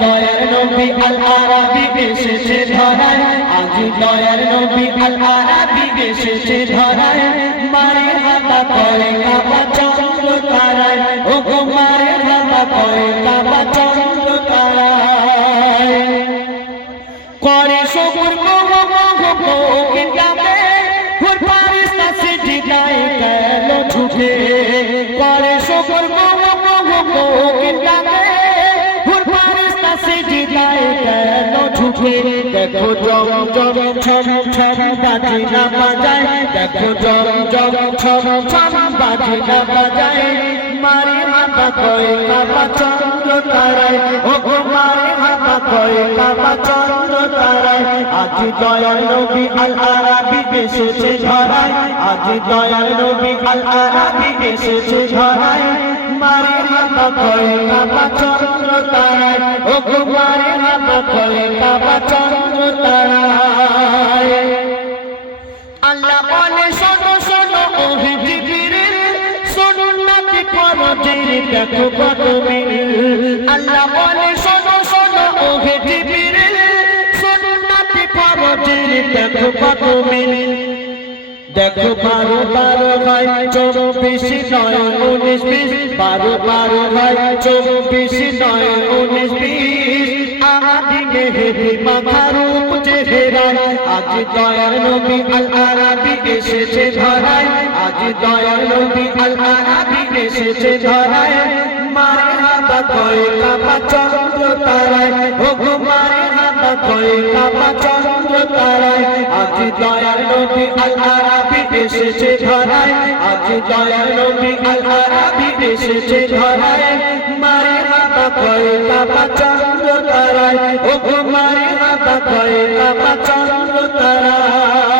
দয়ার নবী আল আরাবী এসেছে ধরায়, আজ দয়ার নবী আল আরাবী এসেছে ধরায়। মারহাবা করে কাবা চন্দ্র তারায়, ও গো মারহাবা করে কাবা চন্দ্র তারায়। করে শুকর মোহ মোহ কোকিল গাবে, হুর ফারিস্তা সিজদায় গেল ঝুঁকে। করে শুকর মোহ মোহ কোকিল গাবে, হুর ফারিস্তা সিজদায় গেল ঝুঁকে। দেখো জম জম ছম ছম বাজি না বাজায়, দেখো জম জম ছম ছম বাজি না বাজায়। মারহাবা করে কাবা চন্দ্র তারায়, ও গো মারহাবা করে কাবা চন্দ্র তারায়। আজ দয়ার নবী আল আরাবী এসেছে ধরায়, আজ দয়ার নবী আল আরাবী এসেছে ধরায়। মারহাবা করে কাবা চন্দ্র তারায়, ও গো মারহাবা করে কাবা চন্দ্র তারায়। আল্লাহ বলে শোনো শোনো ও হে জিবরিল, শুনুন নবী ফরজের দেখো কত মিল। আল্লাহ বলে শোনো শোনো ও হে জিবরিল, শুনুন নবী ফরজের দেখো কত মিল। দেখো 12 12 হয় 24 9 19 20, 12 12 হয় 24 9 19 20। আদি মেহেদি মাথা রূপ চেহারায়, আজ দয়ার নবী আল আরাবী এসেছে ধরায়, আজ দয়ার নবী আল আরাবী এসেছে ধরায়। মারহাবা করে কাবা চন্দ্র তারায়, ও গো মারহাবা করে কাবা চন্দ্র তারায়। আজ দয়ার নবী আল আরাবী এসেছে ধরায়, আজ দয়ার নবী আল আরাবী এসেছে ধরায়। মারহাবা করে কাবা চন্দ্র তারায়, ও গো মারহাবা করে কাবা চন্দ্র তারায়।